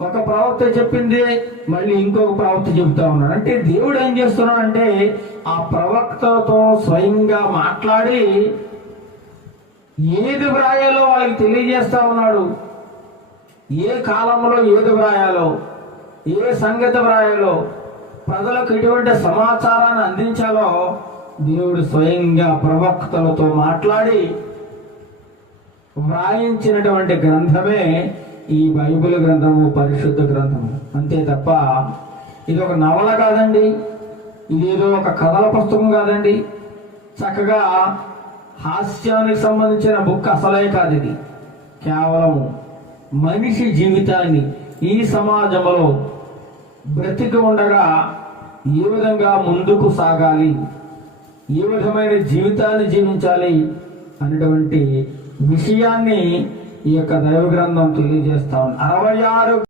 ఒక ప్రవక్త చెప్పింది మళ్ళీ ఇంకొక ప్రవక్త చెబుతా ఉన్నాడు. అంటే దేవుడు ఏం చేస్తున్నాడు అంటే ఆ ప్రవక్తతో స్వయంగా మాట్లాడి ఏది వ్రాయాలో వాళ్ళకి తెలియజేస్తా ఉన్నాడు. ఏ కాలంలో ఏది వ్రాయాలో ఏ సంగతి వ్రాయాలో ప్రజలకు ఎటువంటి సమాచారాన్ని అందించాలో దేవుడు స్వయంగా ప్రవక్తలతో మాట్లాడి వ్రాయించినటువంటి గ్రంథమే ఈ బైబిల్ గ్రంథము పరిశుద్ధ గ్రంథము. అంతే తప్ప ఇది ఒక నవల కాదండి. ఇదేదో ఒక కథల పుస్తకం కాదండి. చక్కగా హాస్యానికి సంబంధించిన బుక్ అసలే కాదు ఇది. కేవలం మనిషి జీవితాన్ని ఈ సమాజంలో బ్రతికి ఉండగా ఏ విధంగా ముందుకు సాగాలి? ఏ విధమైన జీవితాన్ని జీవించాలి? అనేటువంటి విషయాన్ని ఈ యొక్క దైవ గ్రంథం తెలియజేస్తా ఉంది అరవై ఆరు